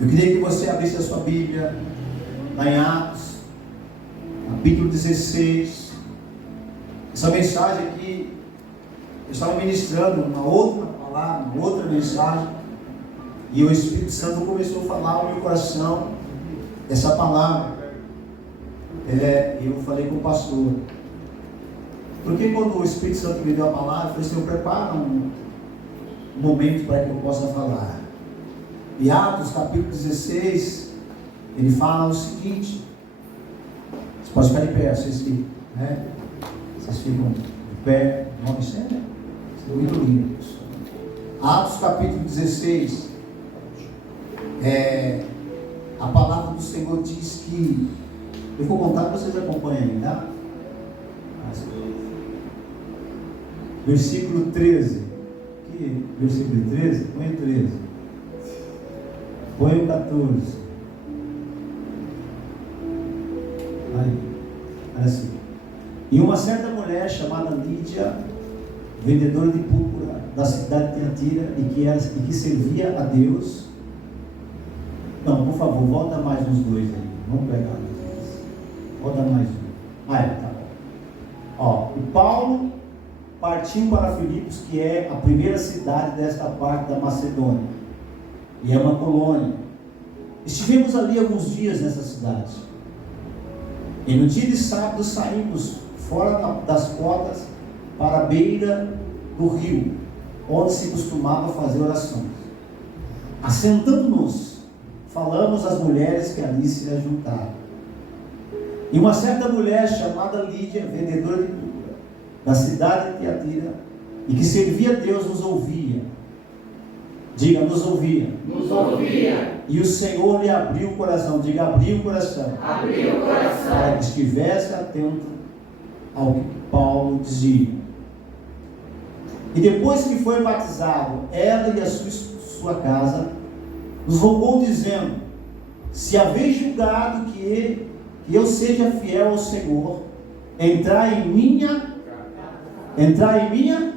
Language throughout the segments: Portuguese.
Eu queria que você abrisse a sua Bíblia lá em Atos, capítulo 16. Essa mensagem aqui, eu estava ministrando uma outra palavra, uma outra mensagem, e o Espírito Santo começou a falar ao meu coração essa palavra. Eu falei com o pastor, porque quando o Espírito Santo me deu a palavra, eu falei assim: eu preparo um momento para que eu possa falar. E Atos capítulo 16, ele fala o seguinte. Você pode ficar de pé, vocês ficam de pé, não observa? Isso é muito lindo. Atos capítulo 16, a palavra do Senhor diz que, eu vou contar para vocês acompanhem, tá? Versículo 13. Que versículo 13? Põe o 13. Põe o 14. Aí. Assim. E uma certa mulher chamada Lídia, vendedora de púrpura da cidade de Tiatira, e que servia a Deus. Não, por favor, volta mais uns dois aí. Vamos pegar. Volta mais um. Tá bom. O Paulo partiu para Filipos, que é a primeira cidade desta parte da Macedônia, e é uma colônia. Estivemos ali alguns dias nessa cidade, e no dia de sábado saímos fora das portas para a beira do rio, onde se costumava fazer orações. Assentando-nos, falamos às mulheres que ali se ajuntaram. E uma certa mulher chamada Lídia, vendedora de púrpura da cidade de Tiatira, e que servia a Deus, nos ouvia. Diga, nos ouvia. Nos ouvia. E o Senhor lhe abriu o coração. Diga, abriu o coração. Abriu o coração. Para que estivesse atento ao que Paulo dizia. E depois que foi batizado, ela e a sua casa, nos rogou dizendo: se haveis julgado que eu seja fiel ao Senhor, entrai em minha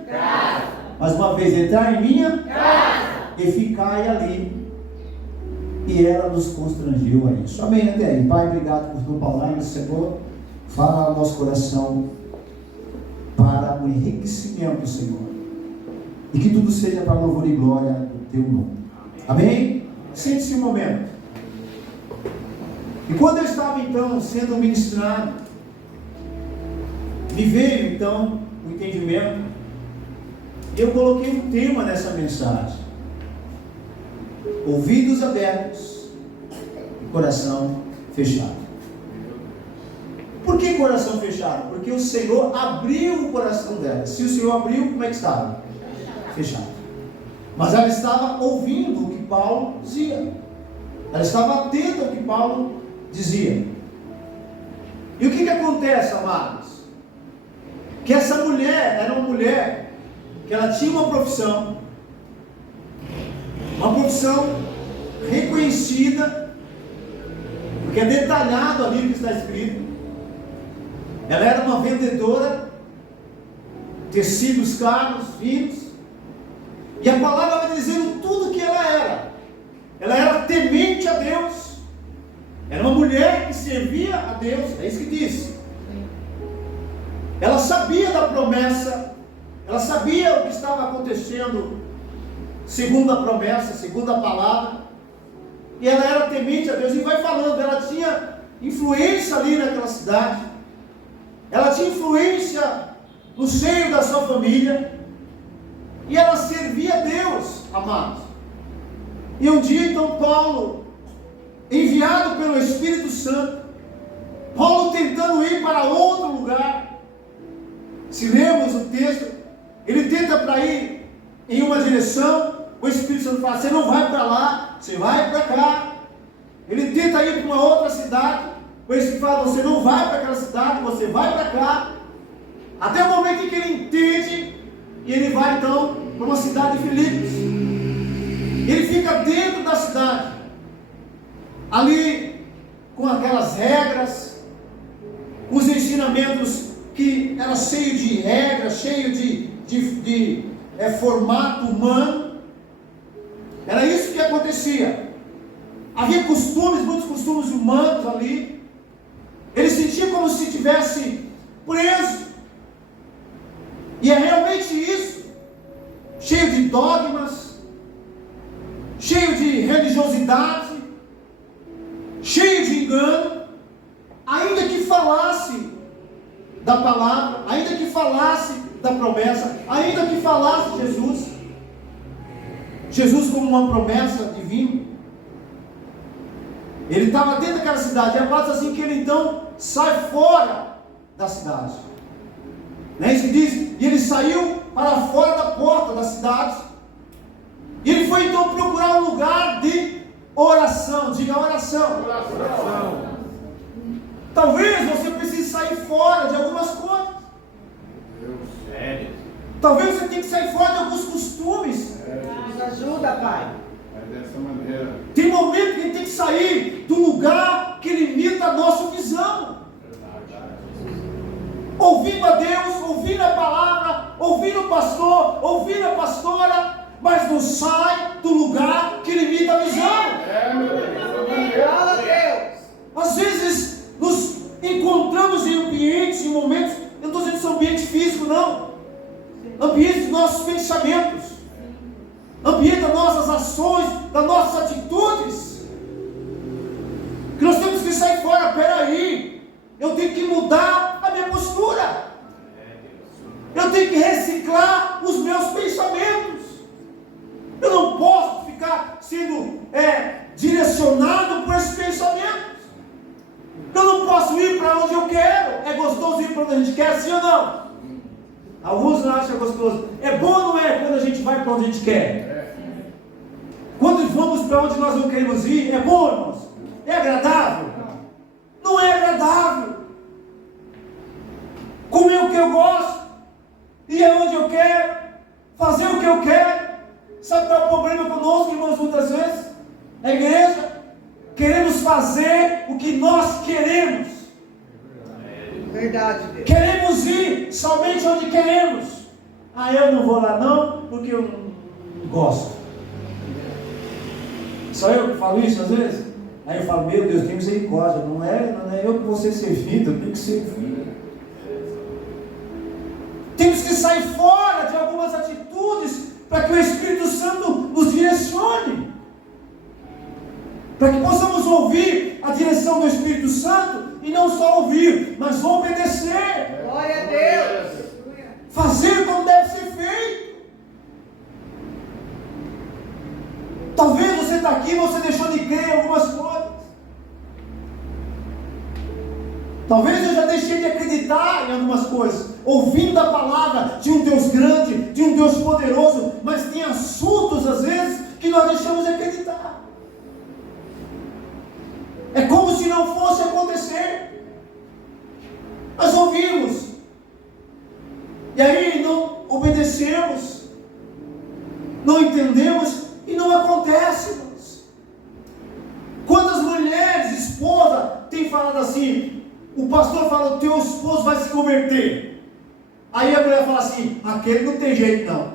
casa. Mais uma vez, entrar em minha casa e ficai ali. E ela nos constrangeu a isso. Amém, até aí. Pai, obrigado por tua palavra, Senhor. Fala ao nosso coração para o enriquecimento, Senhor, e que tudo seja para a louvor e glória do teu nome. Amém? Sente-se um momento. E quando eu estava então sendo ministrado, me veio então o entendimento, e eu coloquei um tema nessa mensagem: ouvidos abertos e coração fechado. Por que coração fechado? Porque o Senhor abriu o coração dela. Se o Senhor abriu, como é que estava? Fechado. Mas ela estava ouvindo o que Paulo dizia. Ela estava atenta ao que Paulo dizia. E o que acontece, amados? Que essa mulher era uma mulher que ela tinha uma profissão reconhecida, porque é detalhado ali o que está escrito. Ela era uma vendedora, tecidos caros, finos, e a palavra vai dizendo tudo o que ela era. Ela era temente a Deus, era uma mulher que servia a Deus, é isso que diz. Ela sabia da promessa, ela sabia o que estava acontecendo segundo a promessa, segundo a palavra, e ela era temente a Deus. E vai falando, ela tinha influência ali naquela cidade, ela tinha influência no seio da sua família, e ela servia a Deus, amados. E um dia então Paulo, enviado pelo Espírito Santo, Paulo tentando ir para outro lugar, se lemos o texto, ele tenta para ir em uma direção, o Espírito Santo fala: você não vai para lá, você vai para cá. Ele tenta ir para uma outra cidade, o Espírito fala: você não vai para aquela cidade, você vai para cá. Até o momento em que ele entende, e ele vai então para uma cidade de Filipos. Ele fica dentro da cidade, ali com aquelas regras, com os ensinamentos que era cheio de regras, cheio de formato humano. Era isso que acontecia. Havia costumes, muitos costumes humanos ali. Ele sentia como se estivesse preso. E é realmente isso. Cheio de dogmas, cheio de religiosidade, cheio de engano. Ainda que falasse da palavra, ainda que falasse da promessa, ainda que falasse Jesus como uma promessa divina, ele estava dentro daquela cidade. É quase assim que ele então sai fora da cidade. Não é isso que diz? E ele saiu para fora da porta da cidade. E ele foi então procurar um lugar de oração. Diga oração. Oração. Talvez você precise sair fora de algumas coisas. Sério. Talvez você tenha que sair fora de alguns costumes. Nos ajuda, Pai. É dessa maneira. Tem momento que a gente tem que sair do lugar que limita a nossa visão. Ouvindo a Deus, ouvindo a palavra, ouvindo o pastor, ouvindo a pastora, mas não sai do lugar que limita a visão. Fala, Deus. Às vezes nos encontramos em ambientes, em momentos, eu não estou dizendo que são ambiente físico, não. Ambiente dos nossos pensamentos, ambiente das nossas ações, das nossas atitudes, que nós temos que sair fora. Peraí, eu tenho que mudar a minha postura, eu tenho que reciclar os meus pensamentos. Eu não posso ficar sendo direcionado por esses pensamentos. Eu não posso ir para onde eu quero. É gostoso ir para onde a gente quer, sim ou não? Alguns não acham gostoso. É bom ou não é quando a gente vai para onde a gente quer? Quando vamos para onde nós não queremos ir, é bom, irmãos? É agradável? Não é agradável. Comer o que eu gosto, ir aonde eu quero, fazer o que eu quero. Sabe qual é o problema conosco, irmãos, muitas vezes? A igreja, queremos fazer o que nós queremos. Verdade, Deus. Queremos ir somente onde queremos. Ah, eu não vou lá não, porque eu não gosto. Só eu que falo isso às vezes? Aí eu falo, meu Deus, tem misericórdia. Não é eu que vou ser servido, eu tenho que servir. Temos que sair fora de algumas atitudes para que o Espírito Santo nos direcione. Para que possamos ouvir a direção do Espírito Santo e não só ouvir, mas obedecer. Glória a Deus. Fazer como deve ser feito. Talvez você está aqui e você deixou de crer em algumas coisas. Talvez eu já deixei de acreditar em algumas coisas. Ouvindo a palavra de um Deus grande, de um Deus poderoso, mas tem assuntos às vezes que nós deixamos de acreditar. É como se não fosse acontecer. Nós ouvimos, e aí não obedecemos, não entendemos, e não acontece, irmãos. Quantas mulheres, esposa, têm falado assim, o pastor fala, o teu esposo vai se converter. Aí a mulher fala assim, aquele não tem jeito não.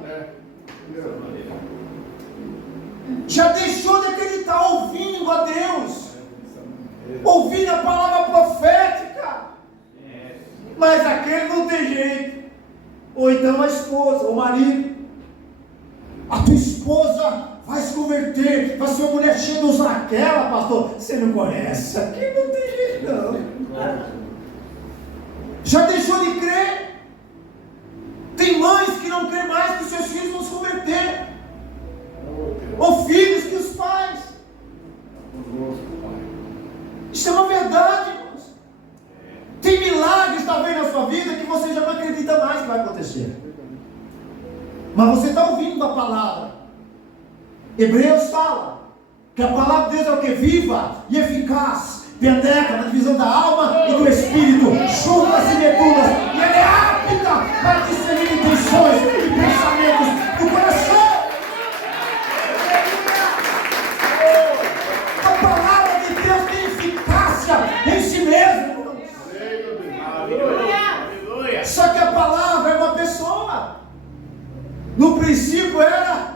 Já deixou de acreditar, ouvindo a Deus, ouvindo a palavra profética, mas aquele não tem jeito. Ou então a esposa, o marido, a tua esposa vai se converter, vai ser uma mulher cheia de usar aquela, pastor, você não conhece, aquele não tem jeito não. Já deixou de crer. Tem mães que não creem mais que seus filhos vão se converter, ou filhos que os pais. Isso é uma verdade, irmãos. Tem milagres talvez na sua vida que você já não acredita mais que vai acontecer, mas você está ouvindo a palavra. Hebreus fala que a palavra de Deus é o que? Viva e eficaz, penetra na divisão da alma e do espírito, juntas e medulas, e ela é apta para discernir intenções e pensamentos do coração. A palavra de Deus tem eficácia em si mesmo. Só que a palavra é uma pessoa. No princípio era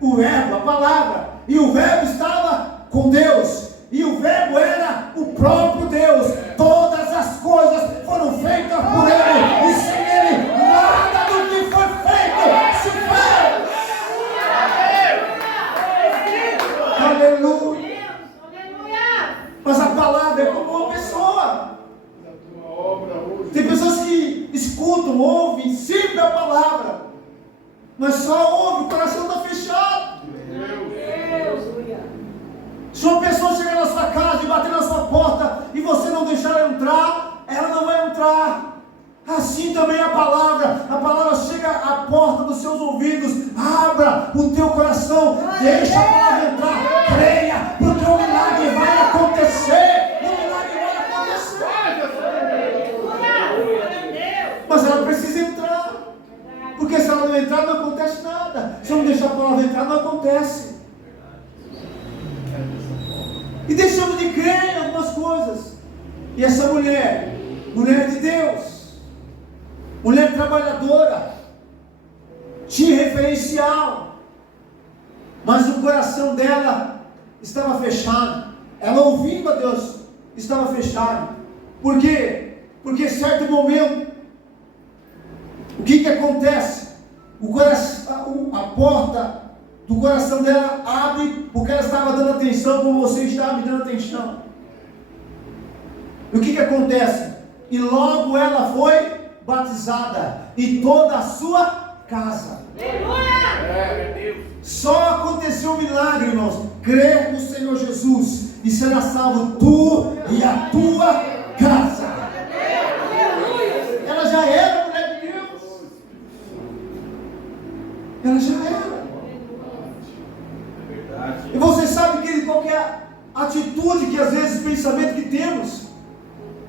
o verbo, a palavra, e o verbo estava com Deus, Verbo era o próprio Deus. Todas as coisas foram feitas por Ele, e sem Ele nada do que foi feito se fez. Aleluia. Mas a palavra é como uma pessoa. Tem pessoas que escutam, ouvem sempre a palavra, mas só ouvem, o coração está fechado. Se uma pessoa chegar na sua casa e bater na sua porta e você não deixar ela entrar, ela não vai entrar. Assim também a palavra chega à porta dos seus ouvidos. Abra o teu coração, deixa a palavra entrar, creia, porque o milagre vai acontecer. O milagre vai acontecer. Mas ela precisa entrar, porque se ela não entrar, não acontece nada. Se eu não deixar a palavra entrar, não acontece. E deixamos de crer em algumas coisas. E essa mulher de Deus, mulher trabalhadora, tinha referencial, mas o coração dela estava fechado. Ela ouvindo a Deus estava fechado. Por quê? Porque em certo momento, o que acontece? A porta do coração dela abre, porque ela estava dando atenção como você estava me dando atenção. E o que acontece? E logo ela foi batizada, e toda a sua casa. Só aconteceu um milagre, irmãos. Crer no Senhor Jesus e será salvo tu e a tua casa. Ela já era mulher de Deus. Ela já era. E você sabe que qualquer atitude que às vezes, pensamento que temos,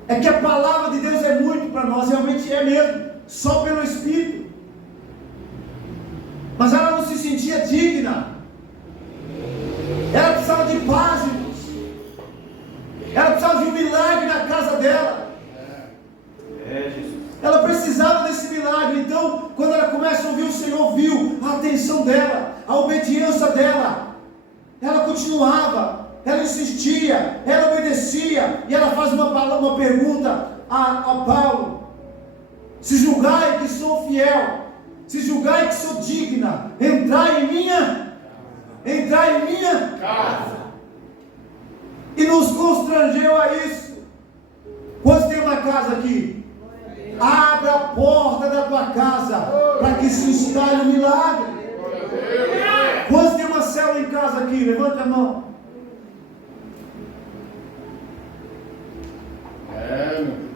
é que a palavra de Deus é muito para nós, realmente é mesmo, só pelo Espírito. Mas ela não se sentia digna. Ela precisava de paz, irmãos. Ela precisava de um milagre na casa dela. Ela precisava desse milagre. Então, quando ela começa a ouvir o Senhor, viu a atenção dela, a obediência dela. Ela continuava, ela insistia, ela obedecia. E ela faz uma pergunta a Paulo: se julgai que sou fiel, se julgai que sou digna, entrai em minha casa. E nos constrangeu a isso. Quantos tem uma casa aqui? Abra a porta da tua casa para que se instale o milagre. Quantos tem uma célula em casa aqui? Levanta a mão. Meu Deus.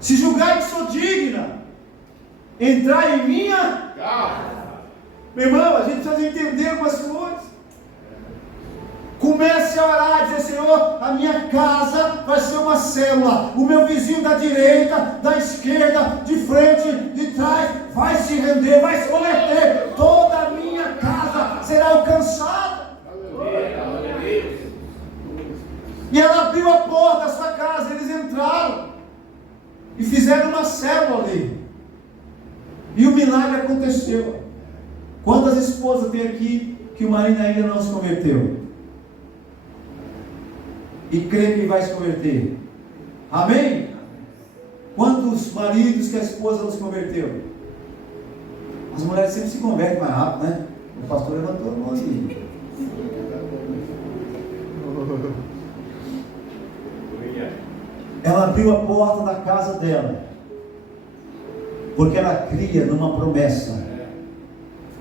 Se julgar que sou digna, entrar em minha casa. Meu irmão, a gente precisa entender algumas coisas. Comece a orar e dizer: Senhor, a minha casa vai ser uma célula. O meu vizinho da direita, da esquerda, de frente, de trás, vai se render, vai se converter. Toda a minha casa será alcançada. E ela abriu a porta da sua casa, eles entraram e fizeram uma célula ali. E o milagre aconteceu. Quantas esposas tem aqui que o marido ainda não se converteu? E crê que vai se converter? Amém? Quantos maridos que a esposa não se converteu? As mulheres sempre se convertem mais rápido, né? O pastor levantou a mão ali. Ela abriu a porta da casa dela, porque ela cria numa promessa.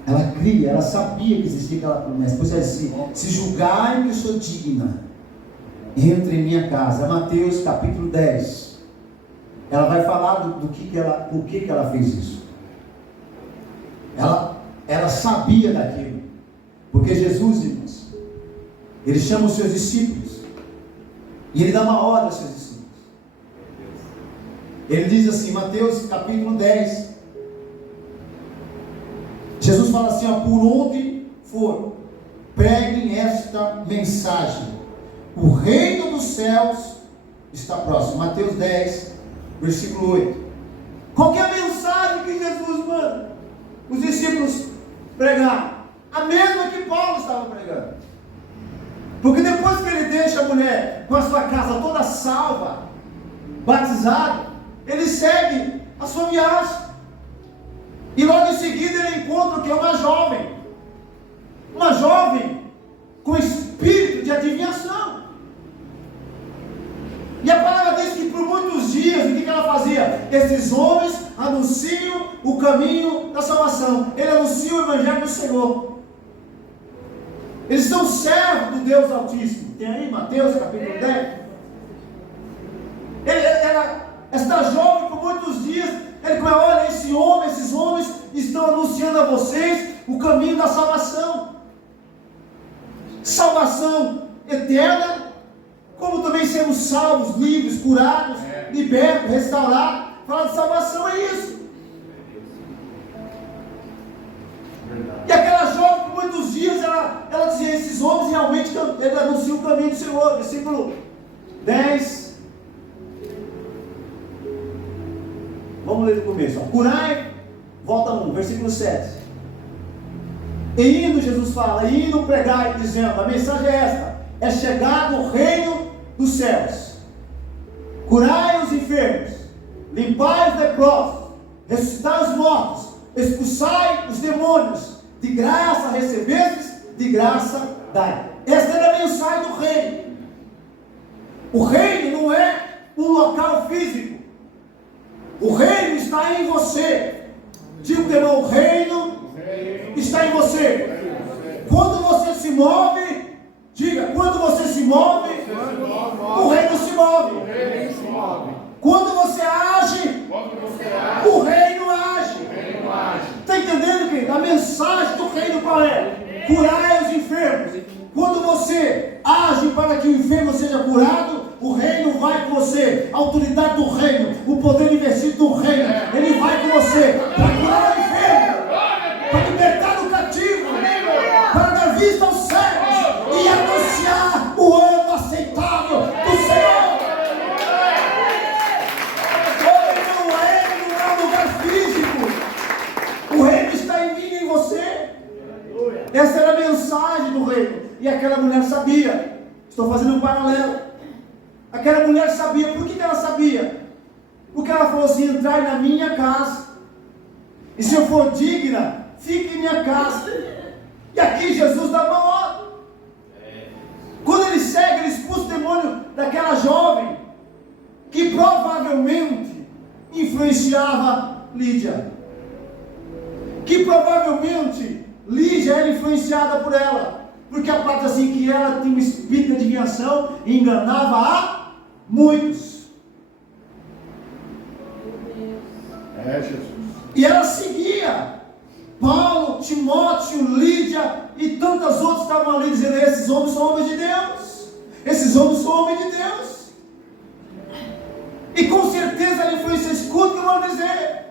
Ela cria, ela sabia que existia aquela promessa. Depois ela disse: se julgarem que eu sou digna, entre em minha casa. Mateus capítulo 10. Ela vai falar por que ela fez isso. Ela sabia daquilo. Porque Jesus, irmãos, ele chama os seus discípulos e ele dá uma ordem aos seus discípulos. Ele diz assim, Mateus capítulo 10. Jesus fala assim: ó, por onde for, preguem esta mensagem: o reino dos céus está próximo. Mateus 10, versículo 8. Qual que é a mensagem que Jesus manda? Os discípulos pregar, a mesma que Paulo estava pregando. Porque depois que ele deixa a mulher com a sua casa toda salva, batizada, ele segue a sua viagem. E logo em seguida ele encontra o que é uma jovem com espírito de adivinhação. E a palavra diz que por muitos dias, o que ela fazia? Esses homens anunciam o caminho da salvação. Ele anuncia o evangelho do Senhor. Eles são servos do Deus Altíssimo. Tem aí Mateus capítulo 10. Esta jovem por muitos dias, ele fala: olha, esses homens estão anunciando a vocês o caminho da salvação. Salvação eterna, como também sermos salvos, livres, curados, libertos, restaurados. Falar de salvação é isso. E aquela jovem, por muitos dias, ela dizia: esses homens realmente ele anunciam o caminho do Senhor. Versículo 10. Vamos ler do começo. Curai, volta 1, versículo 7. E indo, Jesus fala, indo pregar, dizendo: a mensagem é esta: é chegado o reino dos céus. Curai os enfermos, limpai os leprosos, ressuscitai os mortos, expulsai os demônios, de graça recebestes, de graça dai. Esta é a mensagem do reino. O reino não é um local físico. O reino está em você. Diga, irmão, o reino está em você. Quando você se move, diga, quando você se move, o reino se move. Quando você age, o reino age. Está entendendo, querido? A mensagem do reino qual é? Curai os enfermos. Quando você age para que o enfermo seja curado, o reino vai com você. A autoridade do reino, o poder investido do reino, ele vai com você para curar o enfermo, para libertar o cativo, para dar vista aos cegos e anunciar o ano aceitável do Senhor. O reino não é um lugar físico. O reino está em mim e em você. Essa era a mensagem do reino. E aquela mulher sabia. Estou fazendo um paralelo. Aquela mulher sabia. Por que ela sabia? Porque ela falou assim: entrai na minha casa, e se eu for digna, fique em minha casa. E aqui Jesus dá uma ordem. Quando ele segue, ele expulsa o demônio daquela jovem, que provavelmente influenciava Lídia. Que provavelmente Lídia era influenciada por ela. Porque a parte assim, que ela tinha um espírito de adivinhação e enganava a muitos. Jesus. E ela seguia Paulo, Timóteo, Lídia e tantas outras estavam ali dizendo: esses homens são homens de Deus. Esses homens são homens de Deus. E com certeza ela influencia. Escuta o que eu vou dizer.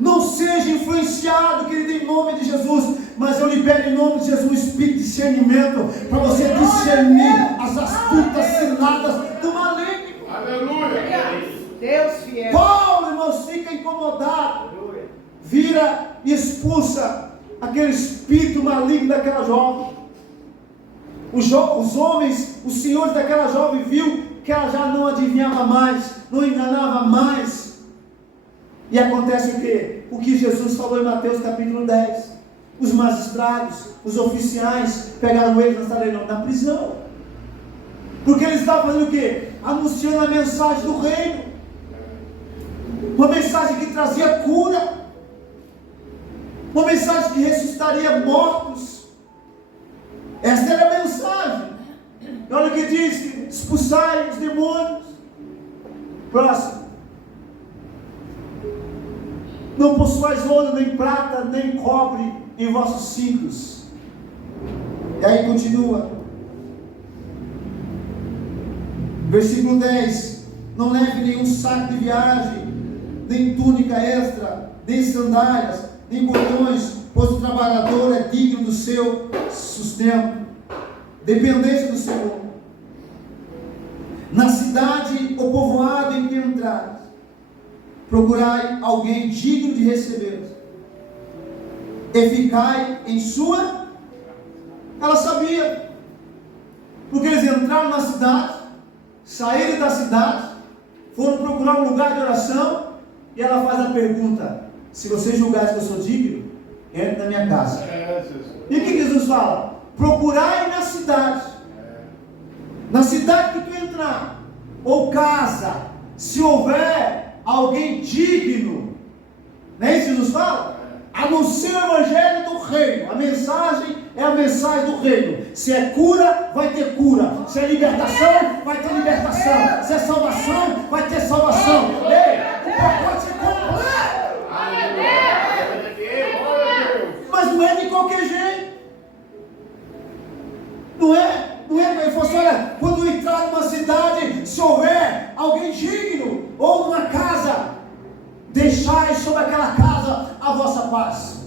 Não seja influenciado, querido, em nome de Jesus. Mas eu libero em nome de Jesus o espírito de discernimento, para você discernir as astutas ciladas do maligno. Aleluia. Deus fiel. Paulo, irmãos, fica incomodado. Vira e expulsa aquele espírito maligno daquela jovem. Os homens, os senhores daquela jovem viu que ela já não adivinhava mais, não enganava mais. E acontece o quê? O que Jesus falou em Mateus capítulo 10. Os magistrados, os oficiais pegaram eles na prisão. Porque eles estavam fazendo o quê? Anunciando a mensagem do reino. Uma mensagem que trazia cura. Uma mensagem que ressuscitaria mortos. Esta era a mensagem. E olha o que diz: expulsai os demônios. Próximo. Não possuais ouro, nem prata, nem cobre em vossos cintos. E aí continua. Versículo 10. Não leve nenhum saco de viagem, nem túnica extra, nem sandálias, nem botões, pois o trabalhador é digno do seu sustento. Dependência do Senhor. Na cidade ou povoado em que entrares, procurai alguém digno de receber. e ficai em sua. Ela sabia, porque eles entraram na cidade, saíram da cidade, foram procurar um lugar de oração, e ela faz a pergunta: se você julgar que eu sou digno, entre na minha casa. E o que Jesus fala? Procurai na cidade que tu entrar, ou casa, se houver alguém digno, não é isso que Jesus fala? Anuncie o evangelho do reino. A mensagem é a mensagem do reino. Se é cura, vai ter cura. Se é libertação, vai ter libertação. Se é salvação, vai ter salvação. Ei, o pacote é completo. Mas não é de qualquer jeito. Não é ele falou assim: olha, quando entrar numa cidade, se houver alguém digno, ou numa casa, deixai sobre aquela casa a vossa paz.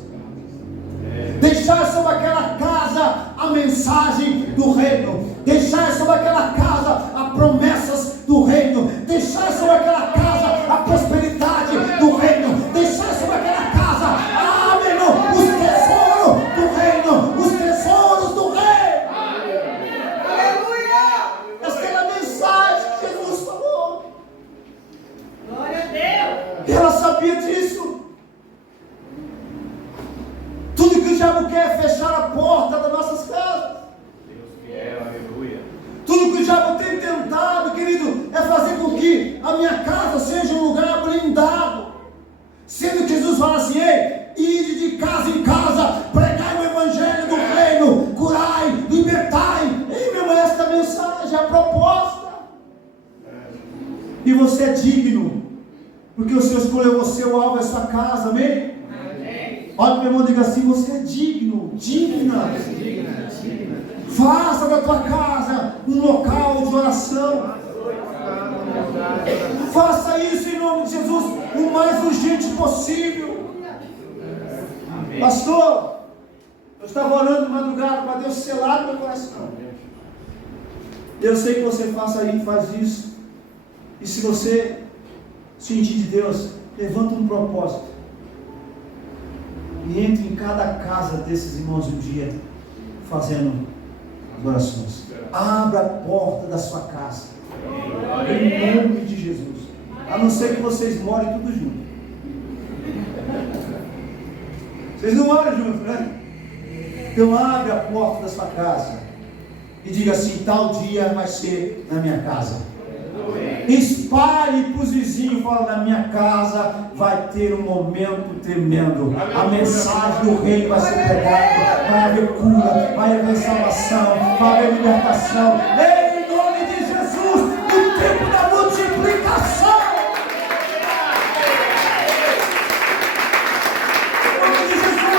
Deixai sobre aquela casa a mensagem do reino. Deixai sobre aquela casa as promessas do reino. Deixai sobre aquela casa a prosperidade do reino. Deixai sobre aquela casa, meu irmão, os tesouros do reino. Os tesouros do reino. Aleluia! Essa é a mensagem que Jesus falou. Glória a Deus. E ela sabia disso. Tudo que o diabo quer é fechar a porta das nossas casas. Deus quer, aleluia. Tudo que o diabo tem tentado, querido, é fazer com que a minha casa seja um lugar blindado. Sendo que Jesus fala assim: ei, ide de casa em casa, pregai o evangelho do reino, curai, libertai. Ei, meu irmão, esta mensagem é a proposta. E você é digno, porque o Senhor escolheu você, o alvo é a sua casa, amém? Olha para o meu irmão e diga assim: você é digno, digna. Faça da tua casa um local de oração. Faça isso em nome de Jesus o mais urgente possível. Pastor, eu estava orando de madrugada para Deus selar meu coração. Eu sei que você faz isso. E se você sentir de Deus, levanta um propósito e entre em cada casa desses irmãos um dia fazendo orações. Abra a porta da sua casa em nome de Jesus. A não ser que vocês morem tudo junto. Vocês não moram juntos, né? Então abre a porta da sua casa e diga assim: tal dia vai ser na minha casa. Espalhe para os vizinhos, fala: na minha casa vai ter um momento tremendo. A mensagem do reino vai ser pregada, vai haver cura, vai haver salvação, vai haver libertação. Em nome de Jesus, o tempo da multiplicação. Em nome de Jesus.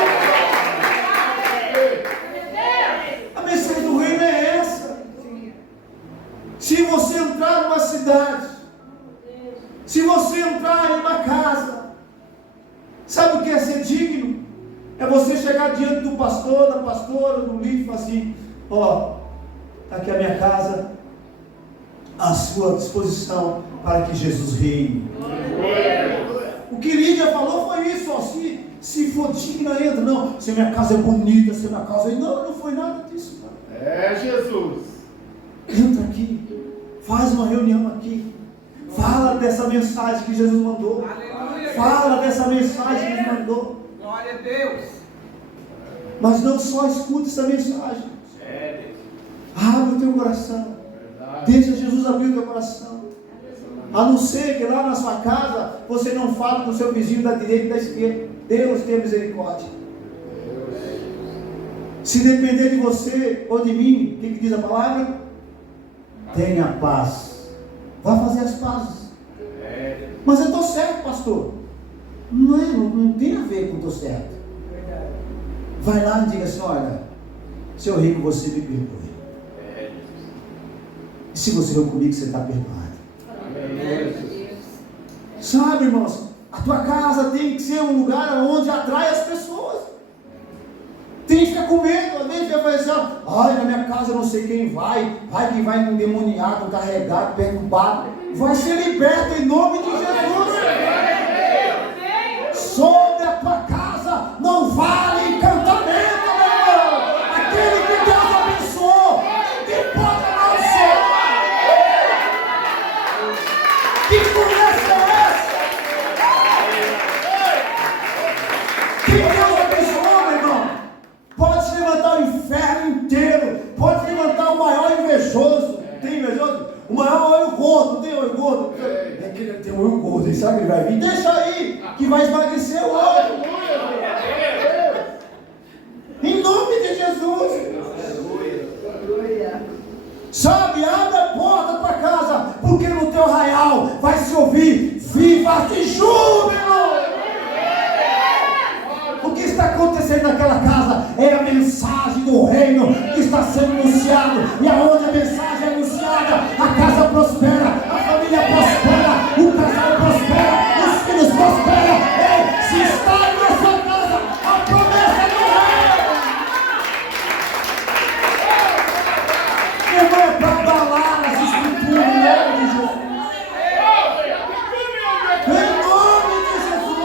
A mensagem do reino é essa. Se você entrar numa cidade, se você entrar em uma casa, sabe o que é ser digno? É você chegar diante do pastor, da pastora, do líder e falar assim: ó, está aqui a minha casa, à sua disposição para que Jesus reine. O que Lídia falou foi isso: ó, se for digna, entra. Não, se a minha casa é bonita, se a minha casa é... Não foi nada disso. É Jesus. Entra aqui, faz uma reunião aqui, fala dessa mensagem que Jesus mandou. Aleluia. Fala dessa mensagem que Ele mandou. Glória a Deus. Mas não só escuta essa mensagem. Abre o teu coração. Deixa Jesus abrir o teu coração. A não ser que lá na sua casa você não fale com o seu vizinho da direita e da esquerda. Deus tenha misericórdia. Se depender de você ou de mim, o que diz a palavra? Tenha paz. Vá fazer as pazes. Mas eu estou certo, pastor. Não tem a ver com estou certo. Vai lá e diga assim: olha, seu rico, você me perdoe. E se você for comigo, você está perdoado. Sabe, irmãos, a tua casa tem que ser um lugar onde atrai as pessoas. Tem que ficar com medo. Às vezes vai dizer: ai, na minha casa eu não sei quem vai quem vai endemoniado, carregado, perturbado. Vai ser liberto em nome de Jesus. Sobre a tua casa não vale bairro inteiro. Pode levantar o maior invejoso. Tem invejoso? O maior olho gordo, não tem olho gordo? É que ele tem um olho gordo, ele sabe que ele vai vir. Deixa aí, que vai esmagrecer o olho. Em nome de Jesus. Sabe, abre a porta para casa, porque no teu arraial vai se ouvir viva de júbilo. O que está acontecendo naquela casa é a mensagem do reino que está sendo anunciado. E aonde a mensagem é anunciada, a casa prospera, a família prospera, o casal prospera, os filhos prosperam. Ei, se está na sua casa a promessa do reino, não é para abalar as escrituras, em nome de Jesus. Em nome de Jesus.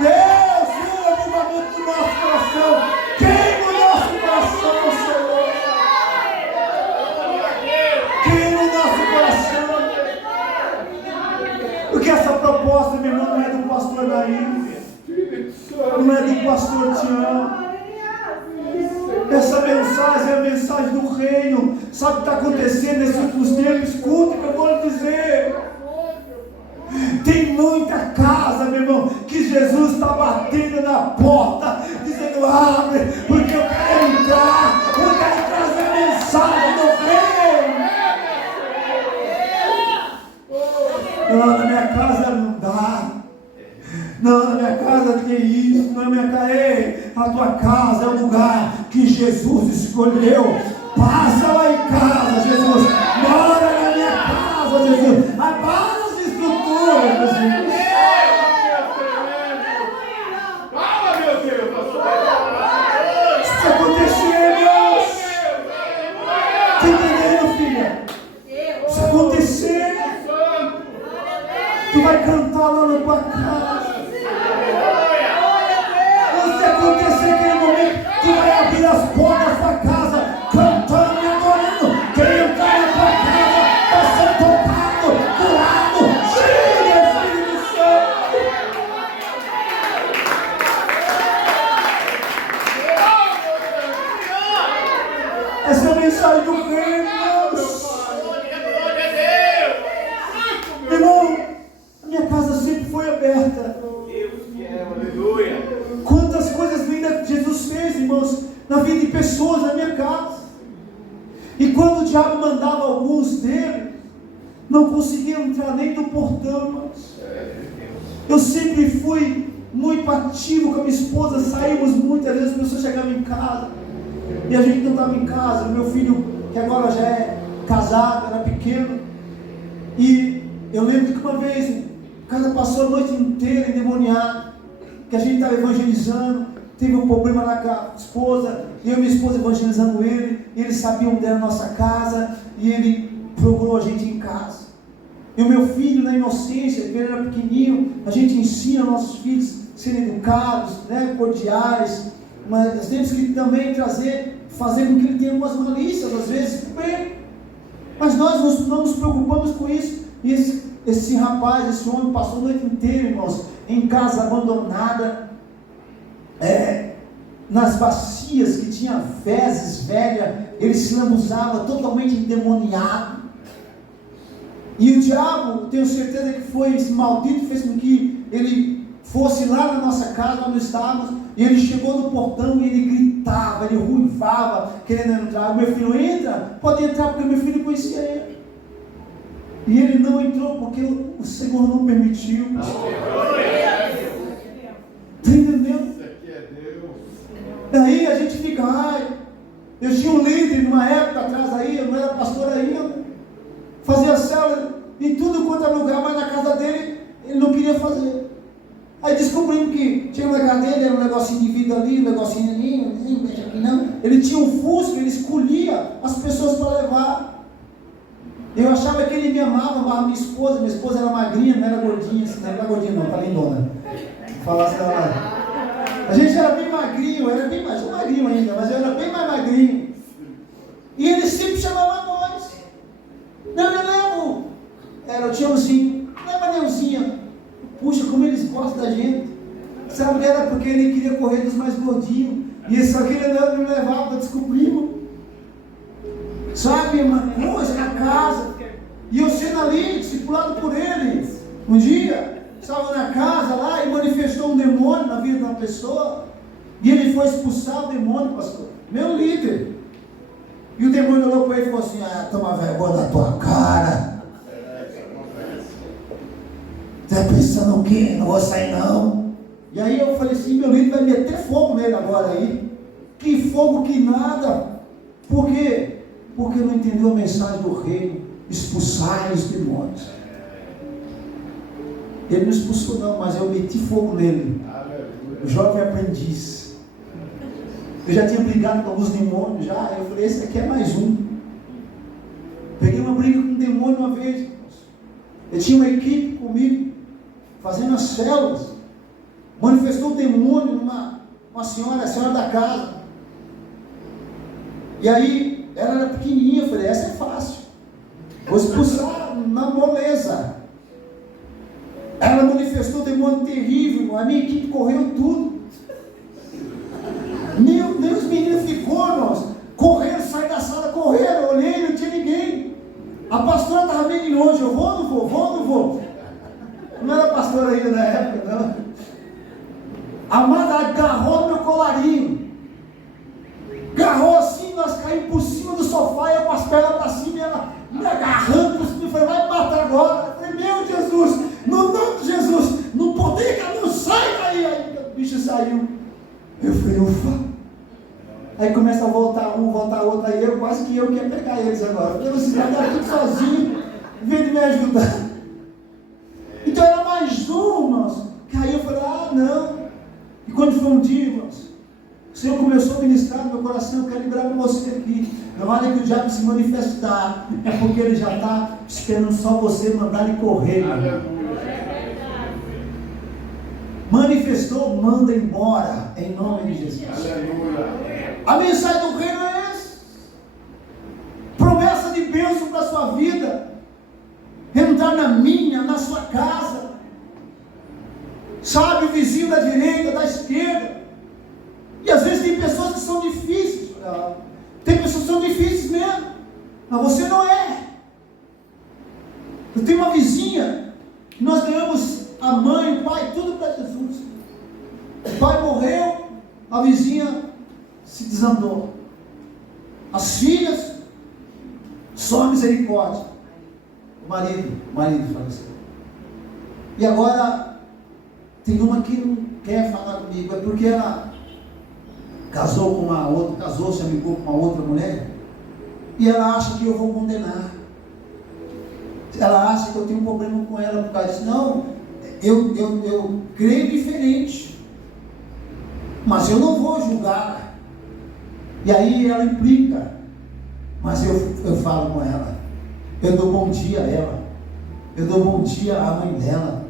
Deus, o avivamento do nosso coração, queima o nosso coração, Senhor. Queima o nosso coração. Porque essa proposta, meu irmão, não é do pastor Nair, não é do pastor Tião. Essa mensagem é a mensagem do reino. Sabe o que está acontecendo nesses últimos tempos? Escuta o que eu vou lhe dizer. Tem muita casa, meu irmão, que Jesus está batendo na porta, dizendo: abre, porque eu quero entrar, eu quero trazer a mensagem do reino. Não, na minha casa não dá. Não, na minha casa tem isso, na minha casa. Ei, a tua casa é o lugar que Jesus escolheu. Passa lá em casa, Jesus. Mora na minha casa, Jesus. Abaixa as estruturas, Jesus. Fala, meu Deus. Se acontecer, Deus. Está entendendo, filha? Se acontecer, tu vai cantar lá na tua casa. Se acontecer aquele momento, tu vai abrir as portas da tua casa, cantando e adorando. Quem entrar na tua casa vai ser tocado, curado, cheio do Espírito Santo. Essa é a mensagem do reino, irmãos. Irmão, a minha casa sempre foi aberta. Aleluia. Quantas coisas lindas Jesus fez, irmãos, na vida de pessoas na minha casa. E quando o diabo mandava alguns dele, não conseguiam entrar nem no portão, irmãos. Eu sempre fui muito ativo com a minha esposa, saímos muitas vezes, as pessoas chegavam em casa e a gente não estava em casa. Meu filho, que agora já é casado, era pequeno, e eu lembro que uma vez o cara passou a noite inteira endemoniado, que a gente estava evangelizando, teve um problema lá com a esposa, eu e minha esposa evangelizando ele, e eles sabiam onde era a nossa casa, e ele procurou a gente em casa. E o meu filho, na inocência, ele era pequenininho, a gente ensina nossos filhos a serem educados, né, cordiais, mas nós temos que também fazer com que ele tenha algumas malícias, às vezes, com ele. Mas nós não nos preocupamos com isso. E esse rapaz, esse homem, passou a noite inteira, irmãos, em casa abandonada, nas bacias que tinha fezes velhas, ele se lambuzava totalmente endemoniado. E o diabo, tenho certeza que foi esse maldito, fez com que ele fosse lá na nossa casa, onde estávamos, e ele chegou no portão e ele gritava, ele ruivava, querendo entrar. O meu filho: entra, pode entrar, porque meu filho conhecia ele. E ele não entrou porque o Senhor não permitiu. Está entendendo? Isso aqui é Deus. Daí a gente fica: eu tinha um líder numa época atrás aí, eu não era pastor ainda, fazia célula em tudo quanto é lugar, mas na casa dele ele não queria fazer. Aí descobrimos que tinha na casa dele, era um negocinho de vidro ali, um negocinho ali, não deixa aqui não. Ele tinha um Fusca, ele escolhia as pessoas para levar. Eu achava que ele me amava minha esposa era magrinha, não era gordinha, não era gordinha não, tá lindona. Falasse ela. A gente era bem magrinho, eu era bem mais magrinho ainda, mas eu era bem mais magrinho. E ele sempre chamava nós. Não, era o Tiãozinho, leva a Neuzinha. Puxa, como eles gostam da gente. Sabe o que era? Porque ele queria correr dos mais gordinhos. E só que ele não me levava para descobrir. Sabe, uma coisa na casa. E eu sendo ali, discipulado por ele. Um dia, estava na casa lá e manifestou um demônio na vida de uma pessoa. E ele foi expulsar o demônio, pastor. Meu líder. E o demônio olhou para ele e falou assim: ah, toma vergonha da tua cara. Está pensando o quê? Não vou sair não. E aí eu falei assim: meu líder vai meter fogo nele agora aí. Que fogo que nada. Por quê? Porque não entendeu a mensagem do reino. Expulsar os demônios. Ele não expulsou não, mas eu meti fogo nele. O jovem aprendiz. Eu já tinha brigado com alguns demônios já. Eu falei: esse aqui é mais um. Peguei uma briga com um demônio uma vez. Eu tinha uma equipe comigo, fazendo as células. Manifestou um demônio numa senhora, a senhora da casa. E aí, ela era pequenininha. Eu falei: essa é fácil. Vou expulsar na moleza. Ela manifestou um demônio terrível. A minha equipe correu tudo. Nem os meninos ficou, irmãos. Correram, saíram da sala, correram. Eu olhei, não tinha ninguém. A pastora estava bem de longe. Eu vou ou não vou? Vou ou não vou? Não era pastora ainda na época, não. A amada agarrou no meu colarinho. Agarrou assim, nós caímos por cima do sofá. Eu com as pernas para cima e ela me agarrando por cima. Eu falei: vai me matar agora. Eu falei: meu Jesus, no nome de Jesus, no poder que ela não sai daí. Aí o bicho saiu. Eu falei: ufa. Aí começa a voltar um, voltar outro. Aí eu quase que eu ia pegar eles agora. Porque vocês andaram tudo sozinho, em vez de me ajudar. Então era mais um, irmãos. Que aí eu falei: ah, não. E quando foi um dia, irmãos, o Senhor começou a ministrar no meu coração. Eu quero lembrar para você aqui: na hora que o diabo se manifestar, é porque ele já está esperando só você mandar ele correr. Manifestou, manda embora, em nome de Jesus. A mensagem do reino é essa. Promessa de bênção para a sua vida. Entrar na minha, na sua casa. Sabe, o vizinho da direita, da esquerda. E às vezes tem pessoas que são difíceis. Tem pessoas que são difíceis mesmo. Mas você não é. Eu tenho uma vizinha. Nós ganhamos a mãe, o pai, tudo para Jesus. O pai morreu. A vizinha se desandou. As filhas, só misericórdia. O marido faleceu. E agora tem uma que não quer falar comigo. É porque ela casou com uma outra, casou-se, amigou com uma outra mulher. E ela acha que eu vou condenar. Ela acha que eu tenho um problema com ela por causa disso. Não, eu creio diferente. Mas eu não vou julgar. E aí ela implica. Mas eu falo com ela. Eu dou bom dia a ela. Eu dou bom dia à mãe dela.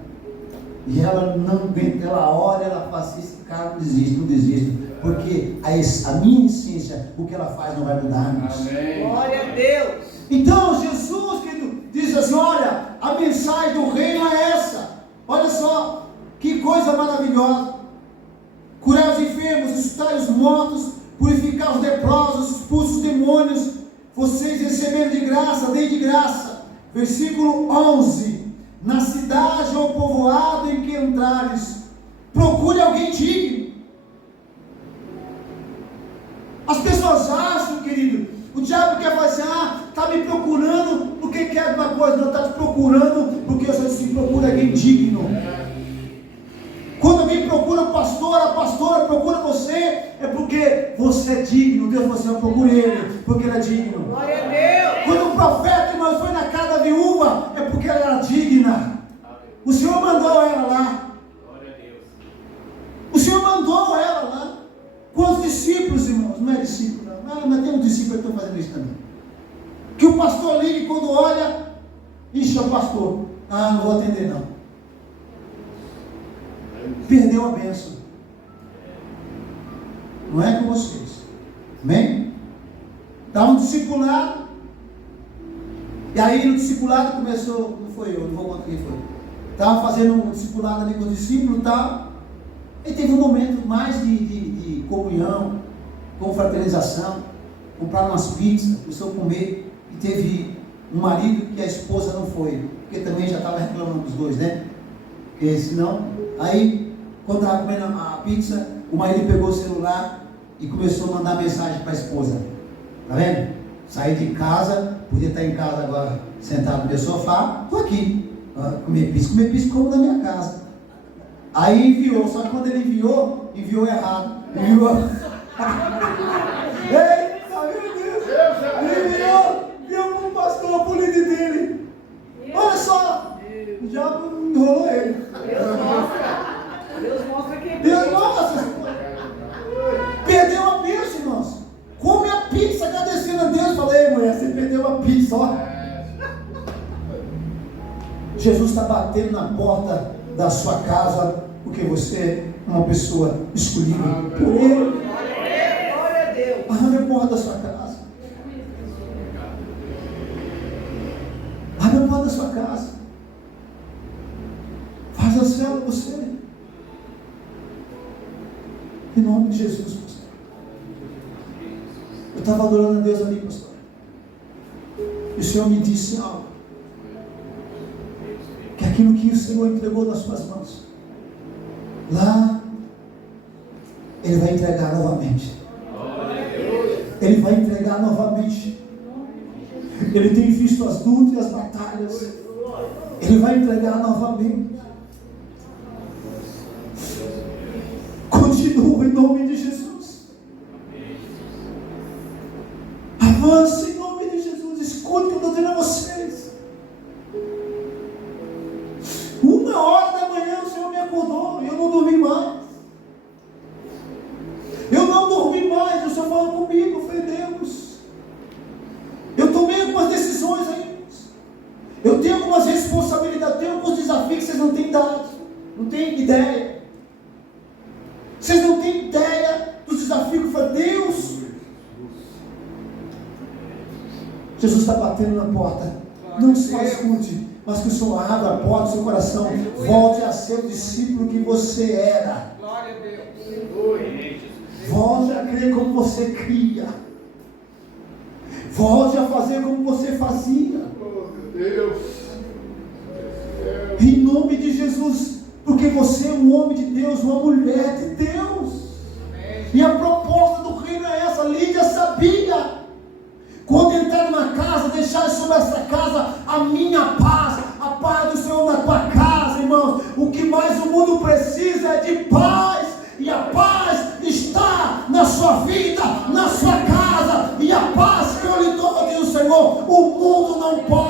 E ela não aguenta. Ela olha, ela fala assim: esse cara não desiste. Porque a minha essência, o que ela faz não vai mudar. Amém. Glória a Deus. Então Jesus, querido, diz assim: olha, a mensagem do reino é essa. Olha só, que coisa maravilhosa. Curar os enfermos, ressuscitar os mortos, purificar os leprosos, expulsar os demônios. Vocês receberam de graça, dei de graça. Versículo 11. Na cidade ou povoado em que entrares, procure alguém digno. As pessoas acham, querido, o diabo quer fazer: está me procurando porque quer alguma coisa. Não, está te procurando porque eu só disse: procura alguém digno. Quando alguém procura o pastor, a pastora procura você, é porque você é digno. Deus falou assim: procure ele, porque ele é digno. Glória a Deus. Quando o profeta, irmão, foi na casa da viúva, é porque ela era digna. O Senhor mandou ela lá. Glória a Deus. O Senhor mandou ela lá. Quantos discípulos, irmãos? Não é discípulo, não. Mas tem um discípulo que está fazendo isso também. Que o pastor liga e quando olha, ixi, é o pastor. Não vou atender não. Perdeu a bênção. Não é com vocês. Amém? Está um discipulado. E aí no discipulado começou, não foi eu, não vou contar quem foi. Estava fazendo um discipulado ali com os discípulos e tal. E teve um momento mais de comunhão, confraternização, compraram umas pizzas para o senhor comer, e teve um marido que a esposa não foi, porque também já estava reclamando dos dois, né? Porque senão, aí, quando estava comendo a pizza, o marido pegou o celular e começou a mandar mensagem para a esposa. Tá vendo? Saí de casa, podia estar em casa agora, sentado no meu sofá, estou aqui, comer pizza como na minha casa. Aí enviou, só que quando ele enviou errado. Enviou. Eita, meu Deus! Enviou para o pastor, o apelido dele. Olha só! O diabo enrolou ele. Deus mostra que Deus mostra! Perdeu a bênção, irmãos. Come a pizza, agradecendo a Deus. Falei, mulher, você perdeu a pizza, ó. Jesus está batendo na porta da sua casa, porque você é uma pessoa escolhida por Ele. glória a Deus. Abre a porta da sua casa. Abre a porta da sua casa. Faz a célula você. Em nome de Jesus, pastor. Eu estava adorando a Deus ali, pastor. E o Senhor me disse algo. Que aquilo que o Senhor entregou nas suas mãos, lá, Ele vai entregar novamente. Ele vai entregar novamente. Ele tem visto as lutas e as batalhas. Ele vai entregar novamente. Continua em nome de Jesus. Avance em nome de Jesus. Escute o que eu estou dizendo a vocês. 1h da manhã o Senhor me acordou e eu não dormi mais. Eu não dormi mais. O Senhor falou comigo. Eu falei, Deus, eu tomei algumas decisões aí. Eu tenho algumas responsabilidades, tenho alguns desafios que vocês não têm idade, não têm ideia. Vocês não têm ideia dos desafios que foi Deus. Jesus está batendo na porta. Não só escute, mas que o Senhor abra a porta do seu coração. Volte a ser o discípulo que você era. Glória a Deus. Volte a crer como você cria. Volte a fazer como você fazia. Em nome de Jesus. Porque você é um homem de Deus, uma mulher de Deus. E a proposta do reino é essa. Lídia sabia. Quando entrar numa casa, deixar sobre essa casa a minha paz, a paz do Senhor na tua casa, irmãos. O que mais o mundo precisa é de paz, e a paz está na sua vida, na sua casa, e a paz que eu lhe dou, diz o Senhor, o mundo não pode